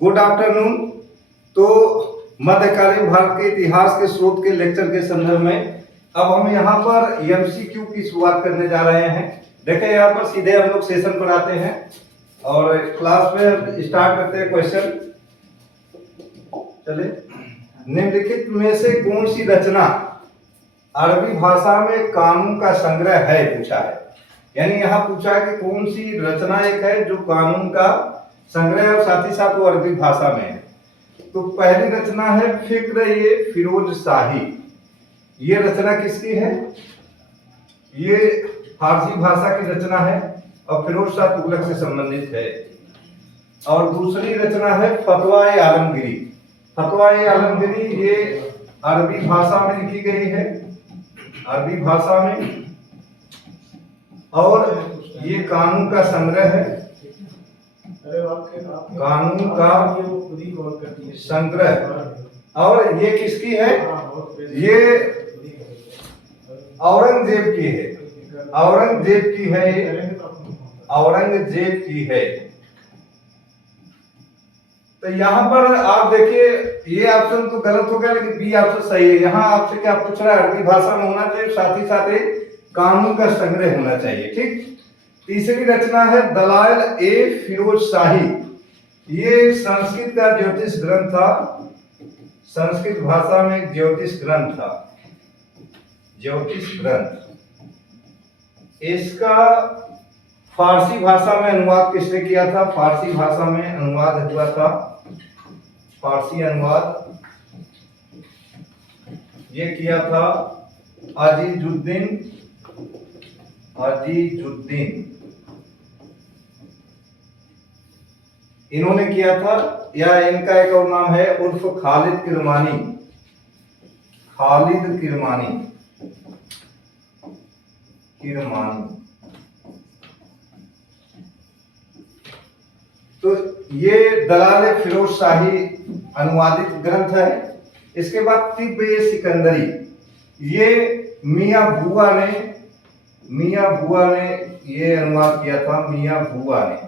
Good afternoon. तो मध्यकालीन भारत के इतिहास के स्रोत के लेक्चर के संदर्भ में अब हम यहाँ पर एमसीक्यू की शुरुआत करने जा रहे हैं। देखिए यहाँ पर सीधे हम लोग सेशन पर आते हैं और क्लास में स्टार्ट करते हैं क्वेश्चन। चलिए, निम्नलिखित में से कौन सी रचना अरबी भाषा में कानून का संग्रह है, पूछा है। यानी यहाँ पूछा है कि कौन सी रचना एक है जो कानून का संग्रह और साथ ही साथ वो अरबी भाषा में है। तो पहली रचना है फिक्र ये फिरोज शाही। ये रचना किसकी है? ये फारसी भाषा की रचना है और फिरोज शाह तुगलक से संबंधित है। और दूसरी रचना है फतवा-ए आलमगीरी। फतवा-ए आलमगीरी ये अरबी भाषा में लिखी गई है, अरबी भाषा में, और ये कानून का संग्रह है, कानून का संग्रह। और ये किसकी है? ये औरंगजेब की है, औरंगजेब की है, औरंगजेब की है। तो यहाँ पर आप देखिए, ये ऑप्शन तो गलत हो गया लेकिन बी ऑप्शन सही है। यहाँ आपसे क्या पूछ रहा है? अरबी भाषा में होना चाहिए, साथ ही साथ एक कानून का संग्रह होना चाहिए। ठीक। तीसरी रचना है दलाइल-ए फिरोज शाही। ये संस्कृत का ज्योतिष ग्रंथ था, संस्कृत भाषा में ज्योतिष ग्रंथ था, ज्योतिष ग्रंथ। इसका फारसी भाषा में अनुवाद किसने किया था? फारसी भाषा में अनुवाद हुआ था, फारसी अनुवाद ये किया था अजीजुद्दीन, अजीजुद्दीन इन्होंने किया था। या इनका एक और नाम है उर्फ खालिद किरमानी, खालिद किरमानी, किरमानी। तो ये दलाल फिरोज शाही अनुवादित ग्रंथ है। इसके बाद तिब्ब-ए सिकंदरी, ये मियां भुआ ने ये अनुवाद किया था, मियां भुआ ने।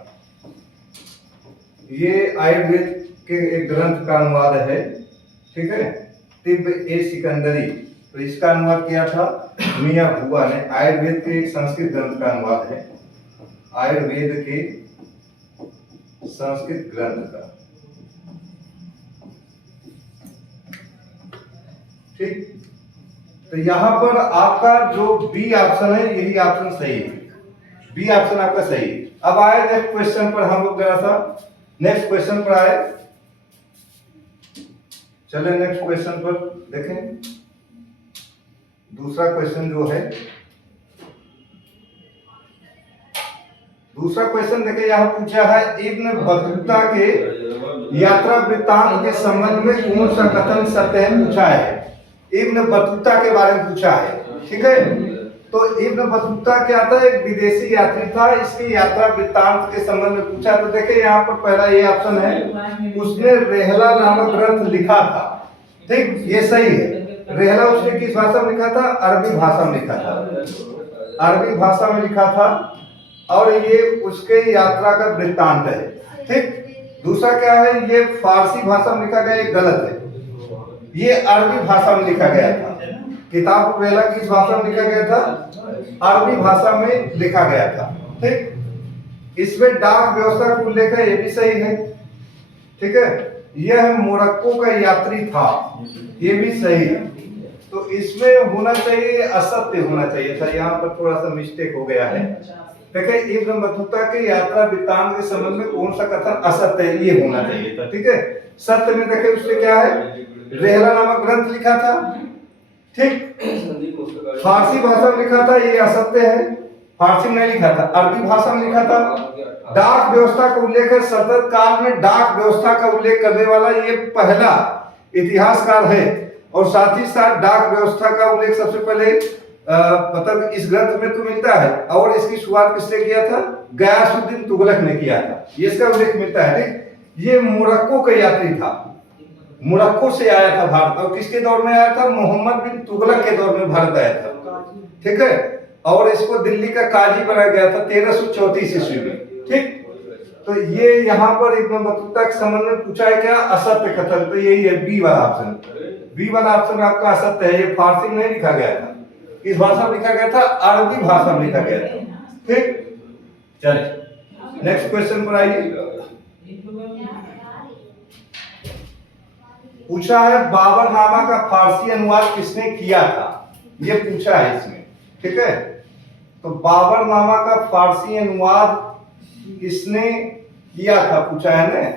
ये आयुर्वेद के एक ग्रंथ का अनुवाद है, ठीक है, तिब्ब-ए सिकंदरी। तो इसका अनुवाद किया था मियां भुआ ने। आयुर्वेद के एक संस्कृत ग्रंथ का अनुवाद है, आयुर्वेद के संस्कृत ग्रंथ का। ठीक। तो यहां पर आपका जो बी ऑप्शन है यही ऑप्शन सही है, बी ऑप्शन आपका सही है। अब आए नेक्स्ट क्वेश्चन पर, हम लोग जरा सा नेक्स्ट क्वेश्चन पर आए। चले नेक्स्ट क्वेश्चन पर देखें। दूसरा क्वेश्चन जो है, दूसरा क्वेश्चन देखें, यहां पूछा है इब्न बतूता के यात्रा वृत्तांत के संबंध में कौन सा कथन सत्य है, पूछा है। इब्न बतूता के बारे में पूछा है, ठीक है। तो इब्न बतूता क्या था? एक विदेशी यात्री था। इसकी यात्रा वृत्तांत के संबंध में पूछा। तो देखिए यहाँ पर पहला ये ऑप्शन है, उसने रेहला नामक ग्रंथ लिखा था। ठीक, ये सही है। रेहला उसने किस भाषा में लिखा था? अरबी भाषा में लिखा था, अरबी भाषा में लिखा था। और ये उसके यात्रा का वृत्तांत है। ठीक। दूसरा क्या है? ये फारसी भाषा में लिखा गया, ये गलत है। ये अरबी भाषा में लिखा गया था। किताब रेहला किस भाषा में लिखा गया था? अरबी भाषा में लिखा गया था। ठीक। इसमें डाक व्यवस्था का उल्लेख है, ये भी सही है, ठीक है। यह मोरक्को का यात्री था, ये भी सही है। तो इसमें होना चाहिए असत्य होना चाहिए था, यहाँ पर थोड़ा सा मिस्टेक हो गया है। देखिए इब्न बतूता के यात्रा वृत्तांत के संबंध में कौन सा कथन असत्य है, ये होना चाहिए था, ठीक है। सत्य में देखिए उसने क्या है? रेहला नामक ग्रंथ लिखा था, ठीक, फारसी भाषा में लिखा था, ये असत्य है। फारसी में नहीं लिखा था, अरबी भाषा में लिखा था। डाक व्यवस्था का उल्लेख है, सल्तनत काल में डाक व्यवस्था का उल्लेख करने वाला ये पहला इतिहासकार है। और साथ ही साथ डाक व्यवस्था का उल्लेख सबसे पहले मतलब इस ग्रंथ में तो मिलता है। और इसकी शुरुआत किसने किया था? गयासुद्दीन तुगलक ने किया था, ये इसका उल्लेख मिलता है। ठीक। ये मोरक्को का यात्री था, मोरक्को से आया था भारत। और किसके दौर में आया था? मोहम्मद बिन तुगलक के दौर में भारत आया था, ठीक है। और इसको दिल्ली का काजी बनाया गया था 1334 ईस्वी में। ठीक। तो ये यहाँ पर इब्न बतूता के संबंध में पूछा है क्या, असत्य कथन, तो यही है बी वाला ऑप्शन। बी वाला ऑप्शन आपका असत्य है, ये फारसी में नहीं लिखा गया था, किस भाषा में लिखा गया था, अरबी भाषा में लिखा गया था। ठीक, चलिए नेक्स्ट क्वेश्चन पर आइए। पूछा है बाबरनामा का फारसी अनुवाद किसने किया था, ये पूछा है इसमें। ठीक है, तो बाबरनामा का फारसी अनुवाद किसने किया था पूछा है ना।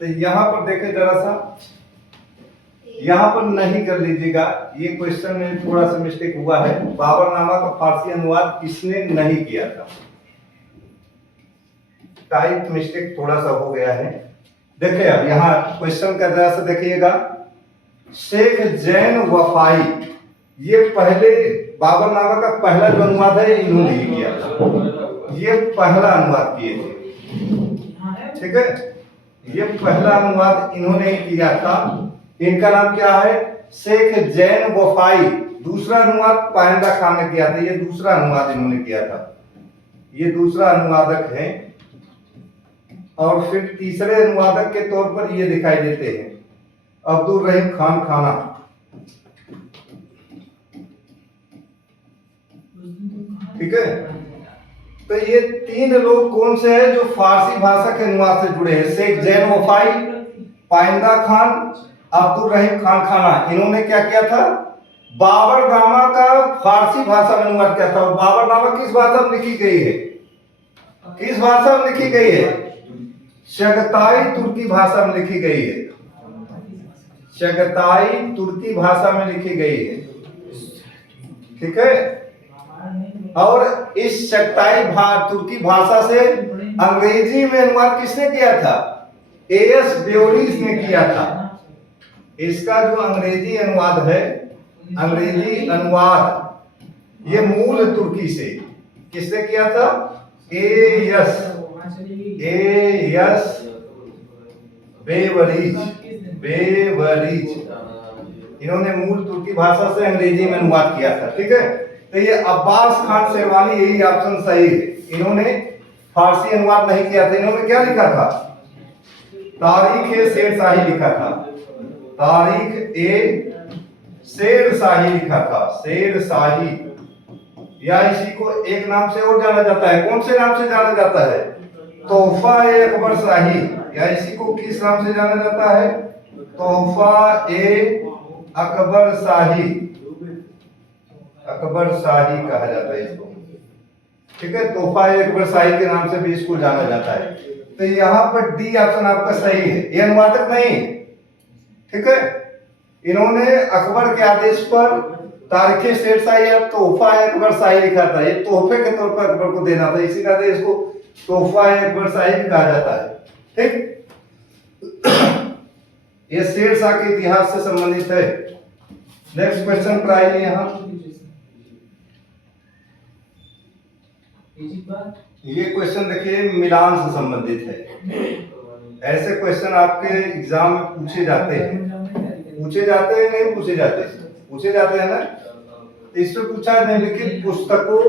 तो यहाँ पर देखें जरा सा, यहाँ पर नहीं कर लीजिएगा, ये क्वेश्चन में थोड़ा सा मिस्टेक हुआ है। बाबरनामा का फारसी अनुवाद किसने नहीं किया था, टाइप मिस्टेक थोड़ा सा हो गया है। देखिए अब यहाँ क्वेश्चन का जरा सा देखिएगा, शेख जैन वफाई, ये पहले बाबरनामा का पहला जो अनुवाद है इन्होंने ही किया था, ये पहला अनुवाद किए थे। ठीक है, ये पहला अनुवाद इन्होंने ही किया था। इनका नाम क्या है, शेख जैन वफाई। दूसरा अनुवाद पाइंदा खान ने किया था, ये दूसरा अनुवाद इन्होंने किया था, ये दूसरा अनुवादक है। और फिर तीसरे अनुवादक के तौर पर ये दिखाई देते हैं अब्दुल रहीम खान खाना। ठीक है, तो ये तीन लोग कौन से हैं जो फारसी भाषा के अनुवाद से जुड़े हैं, शेख जैन वफाई, पाइंदा खान, अब्दुल रहीम खान खाना। इन्होंने क्या किया था, बाबरनामा का फारसी भाषा में अनुवाद किया था। बाबरनामा किस भाषा में लिखी गई है, किस भाषा में लिखी गई है, चगताई तुर्की भाषा में लिखी गई है, चगताई तुर्की भाषा में लिखी गई है। ठीक है, और इस चगताई तुर्की भाषा से अंग्रेजी में अनुवाद किसने किया था, एएस बेओलीज ने किया था। इसका जो अंग्रेजी अनुवाद है, अंग्रेजी अनुवाद ये मूल तुर्की से किसने किया था, एएस बेवरीज, इन्होंने मूल तुर्की भाषा से अंग्रेजी में अनुवाद किया था। ठीक है, तो ये अब्बास खान शेरवानी, यही ऑप्शन सही है। इन्होंने फारसी अनुवाद नहीं किया था, इन्होंने क्या लिखा था, तारीख ए शेरशाही लिखा था, तारीख ए शेरशाही लिखा था, शेरशाही। या इसी को एक नाम से और जाना जाता है, कौन से नाम से जाना जाता है, तोहफा ए अकबर शाही। या इसी को किस नाम से जाना जाता है, तोहफा ए अकबर शाही, अकबर शाही कहा जाता है इसको। ठीक है, तोहफा ए अकबर शाही के नाम से भी इसको जाना जाता है। तो यहाँ पर डी ऑप्शन आपका सही है, ये अनुवादक नहीं। ठीक है, इन्होंने अकबर के आदेश पर तारीखे शेरशाही या तोहफा ए अकबर शाही लिखा था, ये तोहफे के तौर पर अकबर को देना था, इसी का इसको तोहफा ए अकबर शाही भी कहा जाता है। ठीक, ये शेरशाह के इतिहास से संबंधित है। नेक्स्ट क्वेश्चन पर आइए। यहाँ ये क्वेश्चन देखिए मिलान से संबंधित है। ऐसे क्वेश्चन आपके एग्जाम में पूछे जाते हैं, नहीं पूछे जाते, पूछे जाते हैं ना। इसमें पूछा है निम्नलिखित पुस्तकों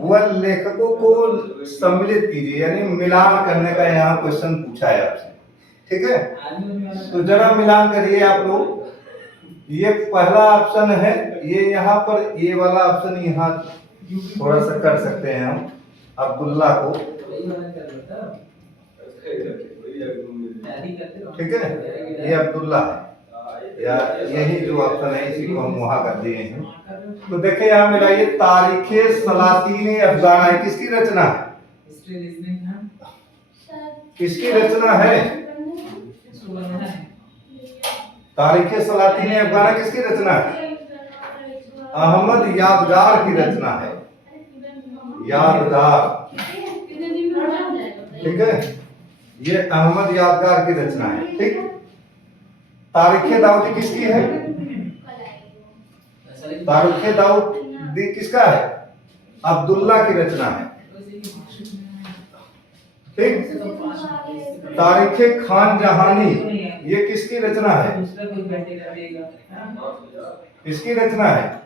व लेखकों को सम्मिलित कीजिए, यानी मिलान करने का यहाँ क्वेश्चन पूछा है आपसे। ठीक है, तो जरा मिलान करिए आप लोग। ये पहला ऑप्शन है, ये यहाँ पर ये वाला ऑप्शन यहाँ थोड़ा सा कर सकते हैं हम, अब्दुल्ला को। ठीक है, ये अब्दुल्ला है, या यही जो ऑप्शन है इसी को हम वहां कर दिए हैं। तो देखिए यहाँ मिलाइए, तारीखे सलातीन अफगाना है, किसकी रचना है, किसकी रचना है, तारीखे सलातीन अफगाना किसकी रचना है, अहमद यादगार की रचना है, यादगार। ठीक है, ये अहमद यादगार की रचना है। ठीक, तारीखे दाऊदी किसकी है, तारीखे दाऊदी किसका है, अब्दुल्ला की रचना है। ठीक, तारीखे खान जहानी ये किसकी रचना है, इसकी रचना है।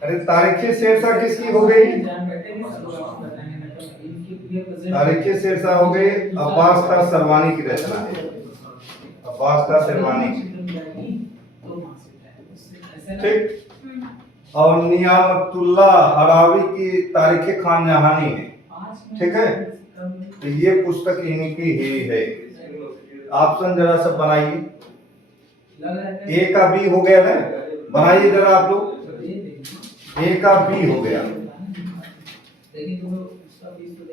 अरे तारीखे शेरशाह किसकी हो गई, तारीख शेरशाह हो गई, अब्बास खां सरवानी की रचना है, अब्बास खां सरवानी की, ठीक। और नियामतुल्लाह हरावी की तारीख खान जहानी है, ठीक है। तो ये पुस्तक इन्हीं की ही है। ऑप्शन जरा सब बनाइए, ए का बी हो गया ना, बनाइए जरा आप लोग, ए का बी हो गया,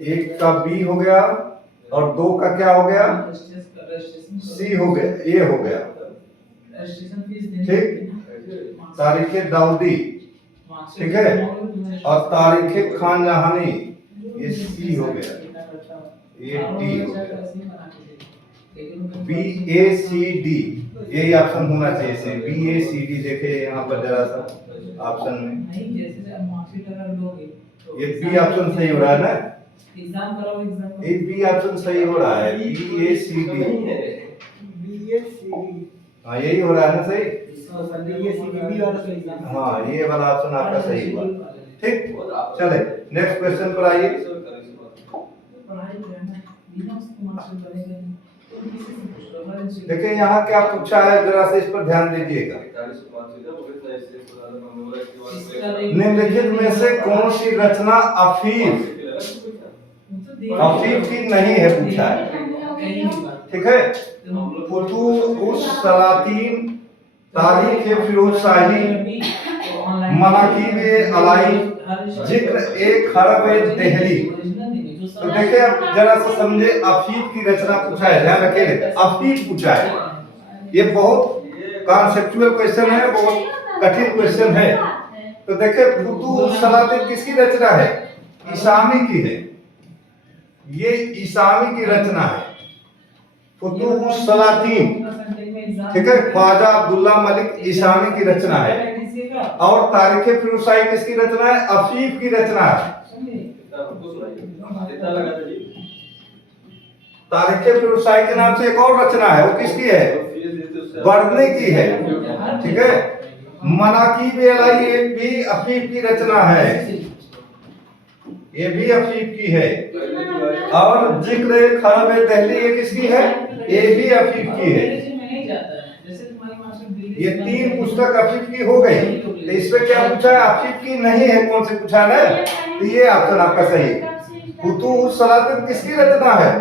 एक का बी हो गया और दो का क्या हो गया, सी हो गया, ए हो गया, ठीक। तारीख दाऊदी, ठीक है, और तारीख खान जहानी ये सी हो गया, ये डी हो गया, बी ए सी डी, यही ऑप्शन होना चाहिए से, बी ए सी डी। देखे यहाँ पर जरा सा ऑप्शन में ये बी ऑप्शन सही हो रहा है ना, ये बी ऑप्शन सही हो रहा है, बी ए सी डी, हाँ यही हो रहा है ना सही, हाँ ये वाला ऑप्शन आपका सही हुआ, ठीक। चले नेक्स्ट क्वेश्चन पर आइए। देखिए यहाँ क्या पूछा है, जरा से इस पर ध्यान दीजिएगा। निम्नलिखित में से कौन सी रचना अफीफ की नहीं है पूछा है, ठीक है। फुतूहुस सलातीन, तारीख फिरोज शाही, मनाकीब अलाई, जिक्र एक हरब देहली। तो देखिए अब जरा सा समझे, अफीफ की रचना पूछा है, ध्यान रखिए, अफीफ पूछा है, ये बहुत कॉन्सेप्चुअल क्वेश्चन है, बहुत कठिन क्वेश्चन है। तो देखिए फुतूहुस सलातीन किसकी रचना है, इसामी की है, ये इसामी की रचना है, फुतूहुस सलातीन, ठीक है, ख्वाजा अब्दुल्ला मलिक इसामी की रचना है। और तारीख फिरोज शाही किसकी रचना है, अफीफ की रचना है। तारीख फिरोज शाही के नाम से एक और रचना है, वो किसकी है, बर्नी की है, ठीक है। मनाकीब अलाई ये भी अफीफ की रचना है, ये भी अफीफ की है। और जिक्र खरब दिल्ली ये किसकी है, ये भी अफीफ की है। ये तीन पुस्तक अफीफ की हो गई। तो इसमें क्या पूछा है, अफीफ की नहीं है, कौन से पूछा है, तो ये ऑप्शन आपका सही है। फुतूहुस सलातीन किसकी रचना है,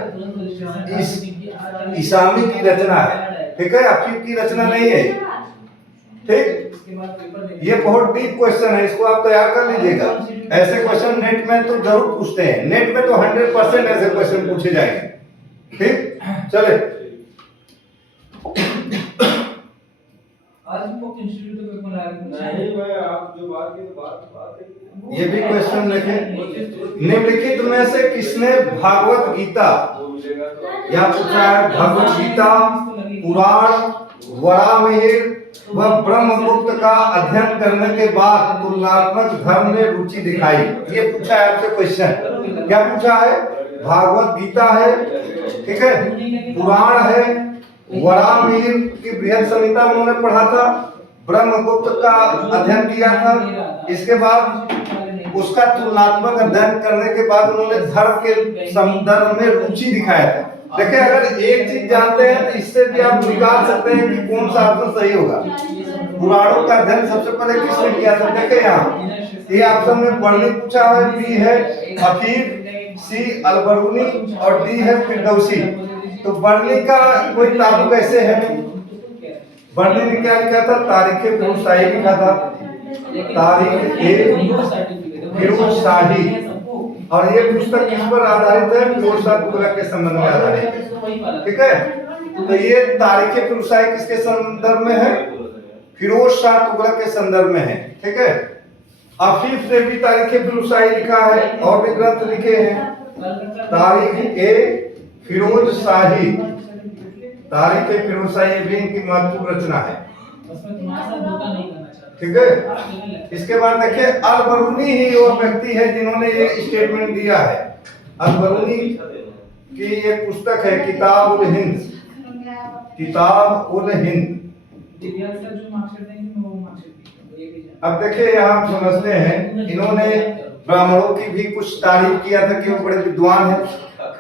इसामी की रचना है, ठीक है, अफीफ की रचना नहीं है, ठीक। ये बहुत डीप क्वेश्चन है, इसको आप तैयार कर लीजिएगा। ऐसे क्वेश्चन नेट में तो जरूर पूछते हैं, नेट में तो 100% ऐसे क्वेश्चन पूछे जाएंगे, ठीक। चले ये भी क्वेश्चन देखें, निम्नलिखित में से किसने भागवत गीता, या पूछा है भगवत गीता, पुराण, वराहमिहिर व ब्रह्मगुप्त का अध्ययन करने के बाद तुलनात्मक धर्म में रुचि दिखाई। ये पूछा है आपसे क्वेश्चन, क्या पूछा है, भागवत गीता है, ठीक है, पुराण है, वराहमिहिर की बृहद संहिता उन्होंने पढ़ा था, ब्रह्मगुप्त का अध्ययन किया था, इसके बाद उसका तुलनात्मक अध्ययन करने के बाद उन्होंने धर्म के संदर्भ में रुचि दिखाया था। देखिए अगर एक चीज जानते हैं तो इससे भी आप निकाल सकते हैं कि कौन सा ऑप्शन सही होगा। पुराणों का अध्ययन सबसे पहले किसने किया था, देखिए यहाँ ये ऑप्शन में बर्नी पूछा है, बी है हफीफ, सी अलबरूनी और डी है फिरदौसी। तो बर्नी का कोई ताल्लुक ऐसे है, बर्नी ने क्या लिखा था, तारीख फिरोज शाही लिखा था, तारीख फिरोज शाही, और ये पुस्तक किस पर आधारित है, फिरोज शाह तुगलक के संबंध में आधारित है, ठीक है। तो ये तारीख फिरोज शाही किसके संदर्भ में है, फिरोज शाह तुगलक के संदर्भ में है, ठीक है। अफीफ ने भी तारीख फिरोज शाही लिखा है और भी ग्रंथ लिखे हैं, तारीख ए फिरोज शाही, तारीख फिरोज शाही भी इनकी महत्वपूर्ण रचना है, ठीक है। इसके बाद देखिए अलबरूनी ही वो व्यक्ति है जिन्होंने ये स्टेटमेंट दिया है। अलबरूनी की एक पुस्तक है किताब उल हिंद, किताब उल हिंद। अब देखिए यहाँ समझते हैं, इन्होंने ब्राह्मणों की भी कुछ तारीफ किया था कि वो बड़े विद्वान हैं,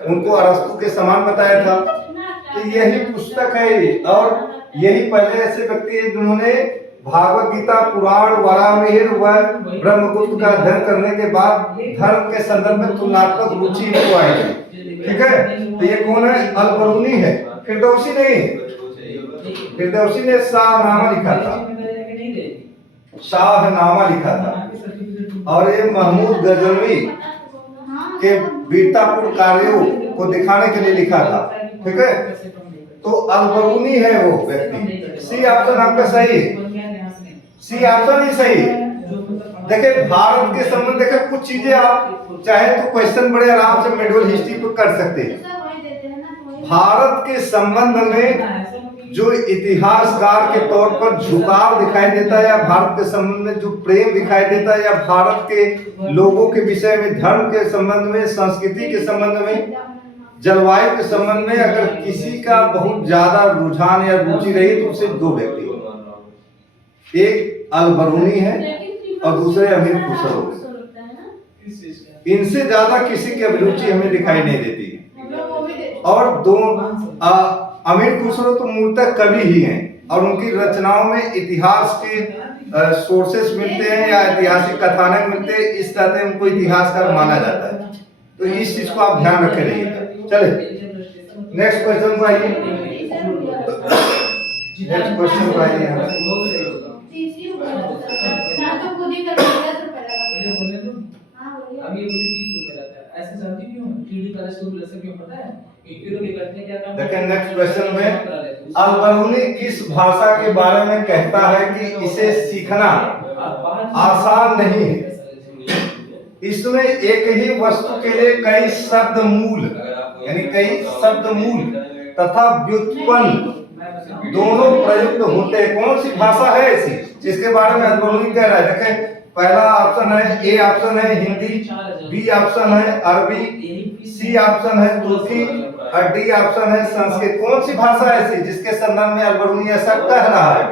उनको अरस्तु के समान बताया था। तो यही पुस्तक है ये, और यही पहले ऐसे व्यक्ति है जिन्होंने भागवत गीता, पुराण, वराहमिहिर व ब्रह्मगुप्त का अध्ययन करने के बाद धर्म के संदर्भ में तुलनात्मक रुचि इनको आई थी। ठीक है, तो ये कौन है? अल-बरूनी है, फिरदौसी नहीं। फिरदौसी ने शाहनामा लिखा था, शाहनामा लिखा था, और ये महमूद गजनवी के वीरतापूर्ण कार्यों को दिखाने के लिए लिखा था। ठीक है, तो अल-बरूनी है वो व्यक्ति। सी ऑप्शन आपका सही है, सी ऑप्शन ही सही है। देखिए भारत के संबंध, देखिए कुछ चीजें आप चाहे तो क्वेश्चन बड़े आराम से मेडिवल हिस्ट्री पर कर सकते हैं। भारत के संबंध में जो इतिहासकार के तौर पर झुकाव दिखाई देता है, या भारत के संबंध में जो प्रेम दिखाई देता है, या भारत के लोगों के विषय में, धर्म के संबंध में, संस्कृति के संबंध में, जलवायु के संबंध में अगर किसी का बहुत ज्यादा रुझान या रुचि रही तो उससे दो व्यक्ति, एक अल-बरूनी है और दूसरे अमीर खुसरो। इनसे ज्यादा किसी की अभिरुचि हमें दिखाई नहीं देती है। और दो अमीर खुसरो तो मूलतः कवि ही हैं, और उनकी रचनाओं में इतिहास के सोर्सेस मिलते हैं या ऐतिहासिक कथानक मिलते हैं, इस तरह से उनको इतिहासकार माना जाता है। तो इस चीज को आप ध्यान रखे रहिएगा। चले नेक्स्ट क्वेश्चन पर आइए। नेक्स्ट क्वेश्चन पर आइए। देखिए नेक्स्ट क्वेश्चन में अल-बरूनी किस भाषा के बारे में कहता है कि इसे सीखना आसान नहीं है? इसमें एक ही वस्तु के लिए कई शब्द मूल, यानी कई शब्द मूल तथा व्युत्पन्न दोनों प्रयुक्त होते हैं। कौन सी भाषा है ऐसी जिसके बारे में अल-बरूनी कह रहा है? देखें पहला ऑप्शन है, ए ऑप्शन है हिंदी, बी ऑप्शन है अरबी, सी ऑप्शन है तुर्की और डी ऑप्शन है संस्कृत। कौन सी भाषा ऐसी जिसके संदर्भ में अल-बरूनी ऐसा कह रहा है?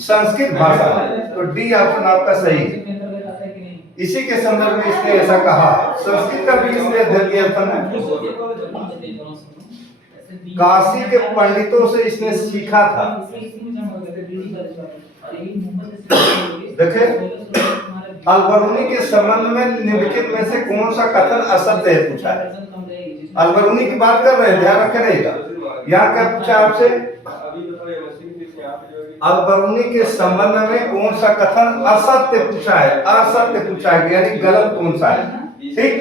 संस्कृत भाषा है। तो डी ऑप्शन आपका सही है, इसी के संदर्भ में इसने ऐसा कहा है। संस्कृत का भी इसने अध्ययन किया था, काशी के पंडितों से इसने सीखा था। देखे अल-बरूनी के संबंध में निम्नलिखित में से कौन सा कथन असत्य है पूछा है। अल-बरूनी की बात कर रहे हैं, ध्यान रखे रहेगा। यहाँ क्या पूछा आपसे? अल-बरूनी के संबंध में कौन सा कथन असत्य पूछा है, असत्य पूछा है, यानी गलत कौन सा है। ठीक,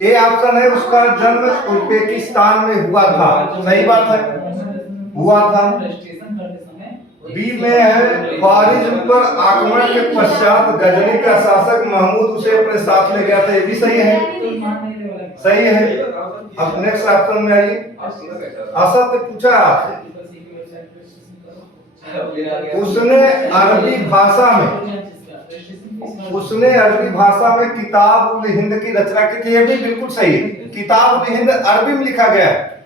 ए ऑप्शन है उसका जन्म उज्बेकिस्तान में हुआ था, सही बात है, हुआ था। बी में है ख्वारिज्म पर आक्रमण के पश्चात गजनी का शासक महमूद उसे अपने साथ ले गया था, ये भी सही है, सही है। अब नेक्स्ट ऑप्शन में आइए, असत्य पूछा आपसे। उसने अरबी भाषा में किताब-उल-हिंद की रचना की थी, ये भी बिल्कुल सही है। किताब-उल-हिंद अरबी में लिखा गया है।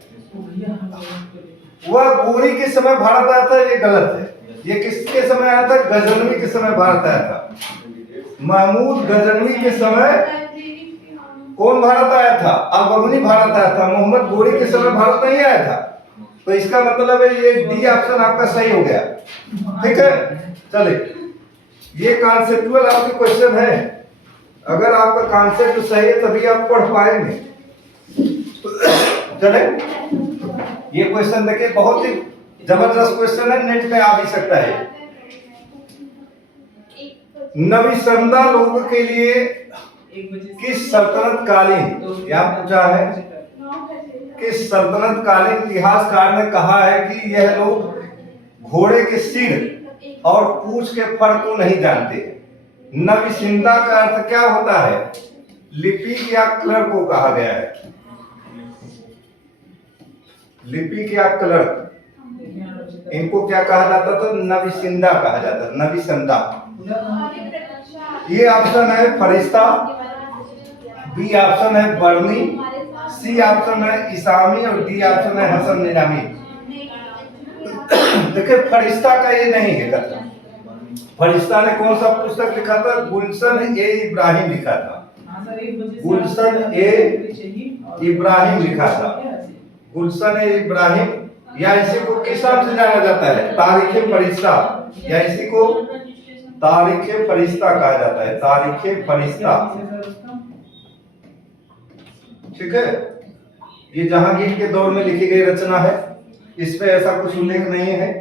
वह गोरी के समय भारत आया था, ये गलत है। ये किसके समय आया था? गजनवी के समय भारत आया था। महमूद गजनवी के समय कौन भारत आया था? अल-बरूनी भारत आया था। मोहम्मद गोरी के समय भारत नहीं आया था। तो इसका मतलब है ये डी ऑप्शन आपका सही हो गया। ठीक है, चले ये कॉन्सेप्चुअल आपके क्वेश्चन है। अगर आपका कॉन्सेप्ट सही है तभी आप पढ़ पाएंगे। चले ये क्वेश्चन देखिए, बहुत ही जबरदस्त क्वेश्चन है, नेट पे आ भी सकता है। नविसंदा लोगों के लिए किस सल्तनत कालीन, या पूछा है किस सल्तनत कालीन इतिहासकार ने कहा है कि यह लोग घोड़े के सिर और पूंछ के फर्क को नहीं जानते। नविसिंदा का अर्थ क्या होता है? लिपिक या क्लर्क को कहा गया है। लिपिक या क्लर्क, इनको क्या कहा जाता था? नविसिंदा कहा जाता था, नविसिंदा। ये ऑप्शन है फरिश्ता, बी ऑप्शन है बर्नी, सी ऑप्शन है इसामी और डी ऑप्शन है हसन निजामी। देखिए फरिश्ता का ये नहीं है कथन। फरिश्ता ने कौन सा पुस्तक लिखा था? गुलशन ए इब्राहिम लिखा था। गुलशन ए इब्राहिम लिखा था। गुलशन ए इब्राहिम, या इसी को किस नाम से जाना जाता है? तारीखे फरिश्ता, या इसी को तारीखे फरिश्ता कहा जाता है। तारीखे फरिश्ता, ठीक है। ये जहांगीर के दौर में लिखी गई रचना है, इसमें ऐसा कुछ उल्लेख नहीं है।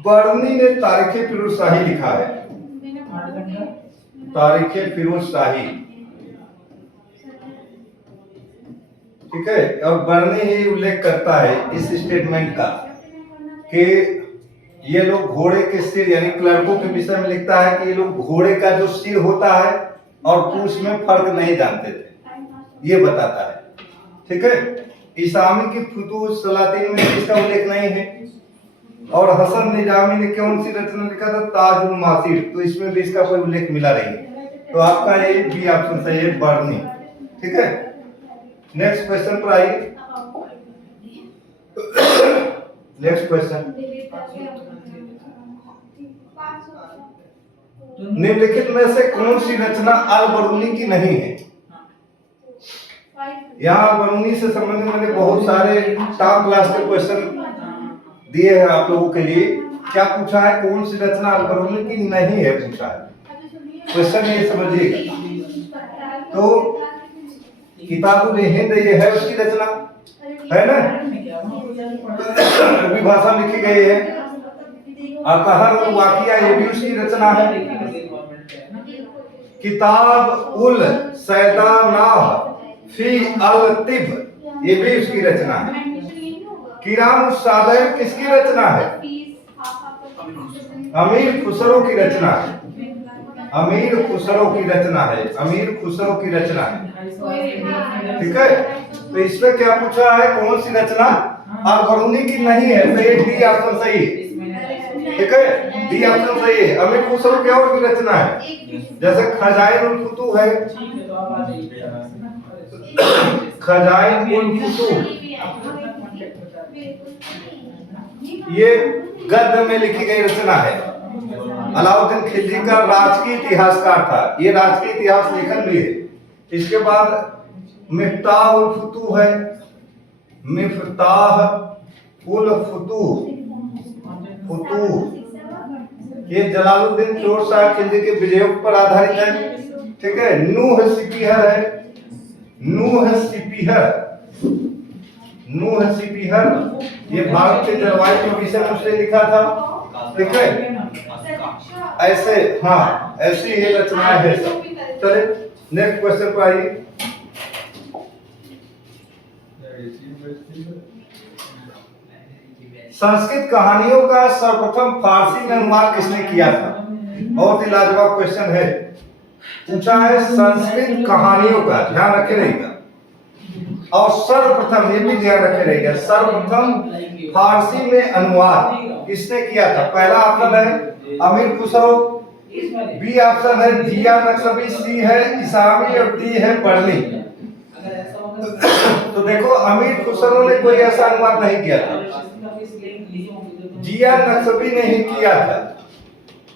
बर्नी ने तारीखे फिरोज शाही लिखा है। तारीखे फिरोज शाही, ठीक है। और बर्नी ही उल्लेख करता है इस स्टेटमेंट का कि ये लोग घोड़े के सिर, यानी क्लर्कों के विषय में लिखता है कि ये लोग घोड़े का जो सिर होता है और पूंछ में फर्क नहीं जानते थे, ये बताता है, ठीक है। इसामी की फुतूह सलातीन में इसका उल्लेख नहीं है। और हसन निजामी ने कौन सी रचना लिखा था? ताजुल मासीर, तो इसमें भी इसका कोई उल्लेख मिला नहीं है। तो आपका ये बी ऑप्शन सही है, बर्नी, ठीक है। नेक्स्ट क्वेश्चन पर आइए। नेक्स्ट क्वेश्चन, निम्नलिखित में से कौन सी रचना अल बरूनी की नहीं है? यहाँ बरूनी से संबंधित मैंने बहुत सारे टॉप क्लास के क्वेश्चन दिए हैं आप लोगों के लिए। क्या पूछा है? कौन सी रचना अल बरूनी की नहीं है पूछा है। क्वेश्चन ये समझिएगा। तो किताबुल हिंद ये है उसकी रचना, है ना, अरबी भाषा में लिखी गई है। अतहर वाकिया ये भी उसकी रचना है। किताब उल सैदानाह फी अल तिब ये भी उसकी रचना है। किराम सादर किसकी रचना है? अमीर खुसरो की रचना है। अमीर खुसरो की रचना है। अमीर खुसरो की रचना है, ठीक है। तो इसमें क्या पूछा है? कौन सी रचना अल बरूनी की नहीं है? तो ये डी ऑप्शन सही है, ठीक है। डी ऑप्शन सही है। अमीर खुसरो क्या और की रचना है? जैसे खजाइन उल फुतूह है, खजाइन उल फुतूह ये गद्य में लिखी गई रचना है। अलाउद्दीन खिलजी का राजकीय इतिहासकार था, ये राजकीय इतिहास लेखन भी है। इसके बाद मिफ्ताह उल फुतूह है। मिफ्ताह उल फुतूह, ये जलालुद्दीन फिरोज शाह खिलजी के विजयों पर आधारित है, ठीक है। नूह सिपीहर है। नूह सिपीहर, नूह सिपीहर ये भारत के जलवायु के विषय में उसने लिखा था, ठीक है। ऐसे, हाँ, ऐसी ये रचनाएं है सब। चलिए नेक्स्ट क्वेश्चन पर आइए। संस्कृत कहानियों का सर्वप्रथम फारसी में अनुवाद किसने किया था? बहुत ही लाजवाब क्वेश्चन है। पूछा है संस्कृत कहानियों का, ध्यान रखे रहेगा। और सर्वप्रथम, ये भी ध्यान रखे रहेगा, सर्वप्रथम फारसी में अनुवाद किसने किया था? पहला ऑप्शन है अमीर खुसरो, बी ऑप्शन है जिया नक्शबी, सी है इसामी और डी है बर्नी। तो देखो अमीर खुसरो ने कोई ऐसा अनुवाद नहीं किया था, जिया नक्शबी ने ही किया था,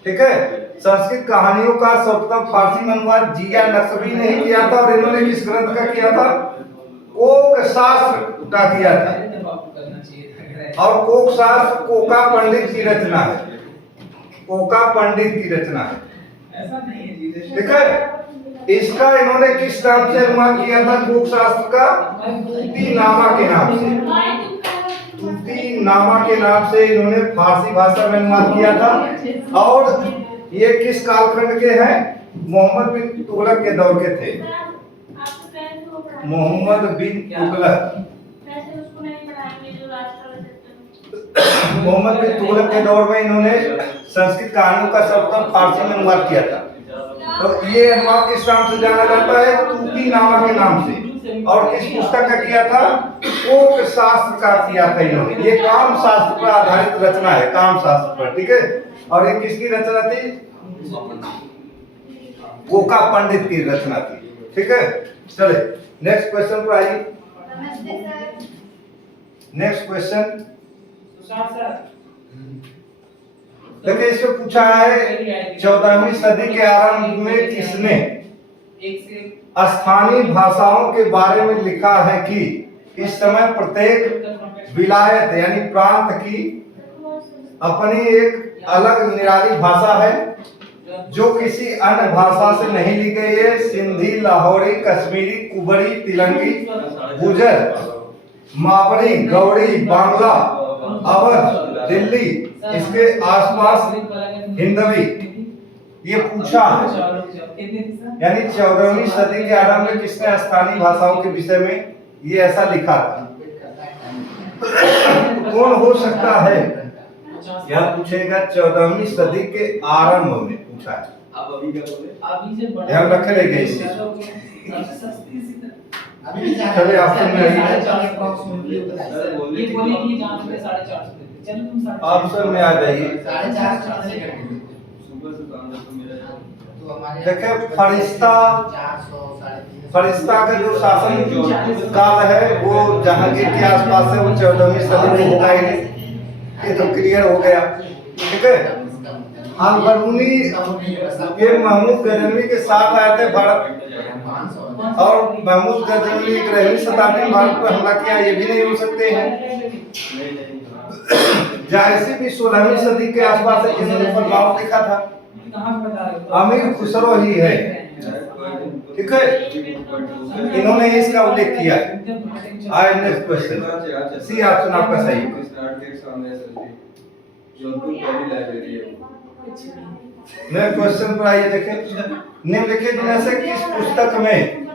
ठीक है। संस्कृत कहानियों का सर्वप्रथम फारसी में अनुवाद जिया नक्शबी ने ही किया था। और इन्होंने किस ग्रंथ का किया था? कोक शास्त्र का किया था। और कोक शास्त्र कोका पंडित की रचना है। कोका पंडित की रचना है, ऐसा नहीं है, ठीक है। इसका इन्होंने किस नाम से अनुवाद किया था? कोक शास्त्र का तूती नामा के नाम से, तूती नामा के नाम से इन्होंने फारसी भाषा में अनुवाद किया था। और ये किस कालखंड के हैं? मोहम्मद बिन तुगलक के दौर के थे। मोहम्मद बिन तुगलक, मोहम्मद बिन तुगलक के दौर में इन्होंने संस्कृत कहानियों का सर्वप्रथम फारसी में अनुवाद किया था। तो ये अनुवाद किस नाम से जाना जाता है? तूती नामा के नाम से। और किस पुस्तक का किया था? कोक शास्त्र का किया था इन्होंने। ये काम शास्त्र पर आधारित रचना है, काम शास्त्र पर, ठीक है। और ये किसकी रचना थी? कोका पंडित की रचना थी, ठीक है। चले नेक्स्ट क्वेश्चन पर आइए। नेक्स्ट क्वेश्चन देखिए, इसमें पूछा है 14वीं सदी के आरंभ में किसने स्थानीय भाषाओं के बारे में लिखा है कि इस समय प्रत्येक विलायत यानी प्रांत की अपनी एक अलग निराली भाषा है जो किसी अन्य भाषा से नहीं ली गई है। सिंधी, लाहौरी, कश्मीरी, कुबरी, तिलंगी, गुजर, मावड़ी, गौड़ी, बांग्ला, अवध, दिल्ली, इसके आसपास हिंदवी, ये पूछा है। यानी 14वीं सदी के आरंभ में किसने स्थानीय भाषाओं के विषय में ये ऐसा लिखा था? कौन हो सकता है? यह पूछेगा 14वीं सदी के आरंभ में पूछा है। ध्यान रखेंगे इस चीज। चलिए ऑप्शन में ऑप्शन में आ जाइए। देखिए फरिश्ता का जो शासन काल है वो जहांगीर के आसपास है, वो 14वीं सदी में होगा। ये तो क्लियर हो गया, ठीक है। अल-बरूनी ये महमूद गजनवी के साथ आए थे भारत, और महमूद गजनवी 11वीं शताब्दी में भारत पर हमला किया, ये भी नहीं हो सकते हैं। जायसी भी 16वीं सदी के आसपास है, जिसने प्रभाव देखा था। अमीर खुसरो ही है, ठीक है, इन्होंने इसका उल्लेख किया है। आए नेक्स्ट क्वेश्चन, सी ऑप्शन आपका सही है। नेक्स्ट क्वेश्चन पर आइए। देखें, निम्नलिखित में से किस पुस्तक में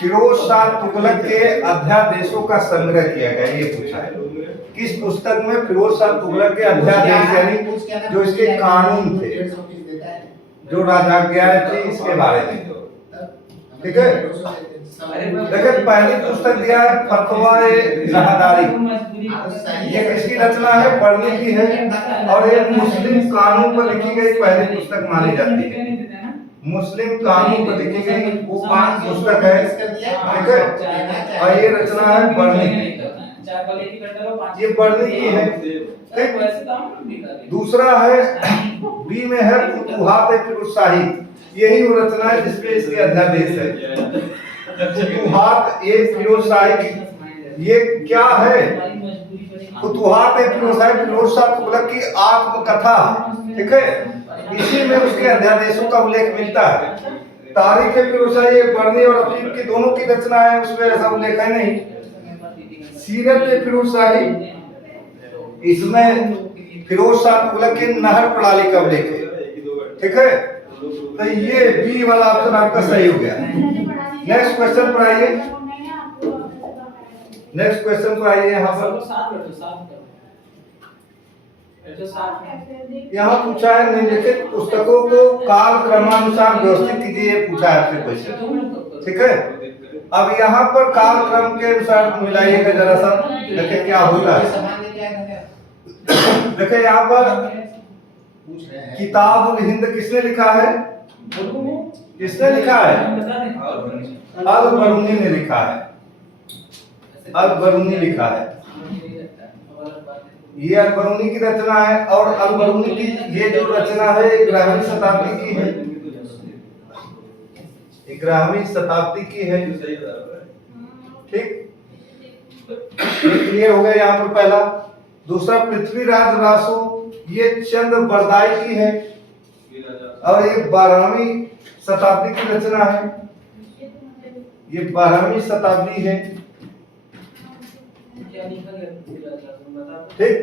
फिरोज शाह तुगलक के अध्यादेशों का संग्रह किया गया? ये पूछा है। किस पुस्तक में फिरोज शाह तुगलक के अध्यादेश यानी जो इसके कानून थे, जो राजाज्ञाएं थी, इसके बारे में, ठीक है। देखिए पहली पुस्तक दिया है फतवा-ए-राहदारी, ये किसकी रचना है? बर्नी की है, और ये मुस्लिम कानून पर लिखी गई पहली पुस्तक मानी जाती है। मुस्लिम कानून पर लिखी गई वो 5 पुस्तक है, ठीक है, और ये रचना है बर्नी की, ये बर्नी की है, ठीक। दूसरा है बी में है फुतुहात-ए-फिरोजशाही, यही वो रचना है जिसपे इसके अध्यादेश है। फुतुहात-ए-फिरोजशाही ये क्या है? फुतुहात-ए-फिरोजशाही फिरोज शाह तुगलक की आत्मकथा, ठीक है, इसी में उसके अध्यादेशों का उल्लेख मिलता है। तारीख-ए-फिरोजशाही बर्नी और अफीफ की दोनों की रचना है, उसमें ऐसा उल्लेख है नहीं। सीरत-ए-फिरोजशाही, इसमें फिरोज शाह तुगलक की नहर प्रणाली का उल्लेख है, ठीक है, तो ये बी वाला ऑप्शन आपका सही हो गया। नेक्स्ट क्वेश्चन पर आइए। नेक्स्ट क्वेश्चन पर आइए। यहाँ पूछा है निम्नलिखित पुस्तकों को काल क्रमानुसार व्यवस्थित कीजिए, पूछा है आपसे क्वेश्चन, ठीक है। अब यहाँ पर काल क्रम के अनुसार मिलाइएगा जरा सा, देखिए क्या होता है। देखिए यहाँ पर किताब हिंद किसने लिखा है? किसने लिखा है? अल-बरूनी ने लिखा है, अल-बरूनी लिखा है, ये अल-बरूनी की रचना है। और अल-बरूनी की ये जो रचना है 11वीं शताब्दी की है, 11वीं शताब्दी की है, ठीक, क्लियर हो गया यहाँ पर पहला। दूसरा पृथ्वीराज रासो, ये चंद्र बरदाई की है, और ये 12वीं शताब्दी की रचना है, ये 12वीं शताब्दी है, ठीक।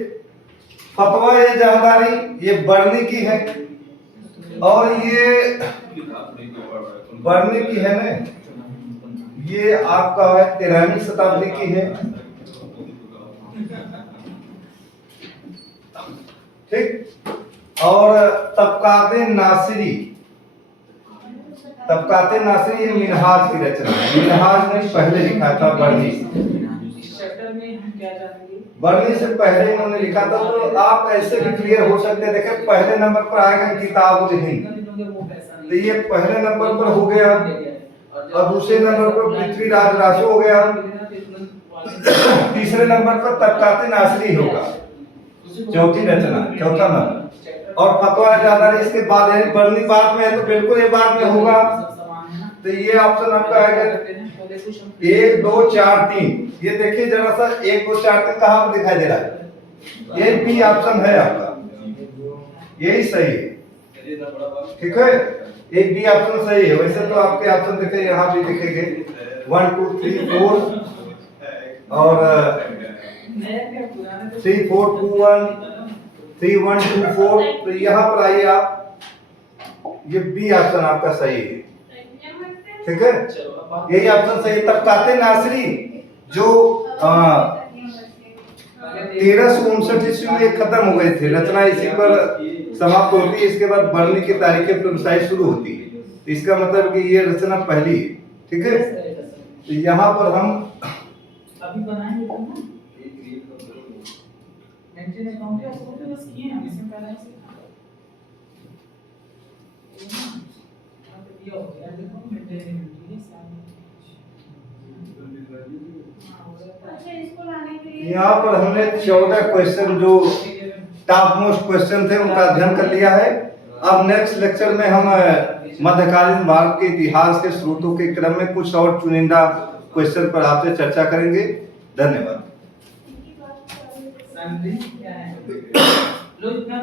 फतवा-ए-राहदारी ये बर्नी की है, और ये बर्नी की है ना, ये आपका है 13वीं शताब्दी की है, ठीक। और तबकात-ए-नासिरी, तबकात-ए-नासिरी ये मिनहाज की रचना है, मिनहाज ने पहले लिखा था बर्नी से, बर्नी से पहले इन्होंने लिखा था। तो आप ऐसे भी क्लियर हो सकते हैं। देखिए पहले नंबर पर आएगा किताब-उल-हिंद, तो ये पहले नंबर पर हो गया, और दूसरे नंबर पर पृथ्वीराज रासो हो गया, तीसरे नंबर पर तबकात-ए-नासिरी होगा, चौथी रचना, चौथा नंबर। और फतवा-ए-राहदारी इसके बाद है, बर्नी बाद में है, तो बिल्कुल ये बाद में होगा। तो ये ऑप्शन आपका आएगा 1 2 4 3। ये देखिए जरा सा 1 2 4 3 कहाँ पर दिखाई दे रहा है? ये बी ऑप्शन है आपका, यही सही है। ठीक है, एक बी ऑप्शन सही है। वैसे तो आपके ऑप्शन देखे यहाँ भी दिखेंगे 1 2 3 4 और 3 4 2 1 3 1 2 4। तो यहाँ पर आइए आप, ये बी ऑप्शन आपका सही है। ठीक है, यही ऑप्शन सही है। तबकाते नासरी जो 1359 ईस्वी में खत्म हो गए थे, रचना इसी पर समाप्त होती है। इसके बाद बढ़ने की तारीखें प्रोसाइड शुरू होती है। तो इसका मतलब कि ये रचना पहली है। ठीक है, तो यहाँ पर हम अभी बनाएंगे तो ना मेंटेन अकाउंट है, उसको तो बस किए हम इसमें पहले से ये हो गया। देखो मेंटेन है सामने। अच्छा, इसको लाने के लिए यहाँ पर हमने 14 क्वेश्चन जो टॉप मोस्ट क्वेश्चन थे उनका अध्ययन कर लिया है। अब नेक्स्ट लेक्चर में हम मध्यकालीन भारत के इतिहास के स्रोतों के क्रम में कुछ और चुनिंदा क्वेश्चन पर आपसे चर्चा करेंगे। धन्यवाद। क्या है? लो इतना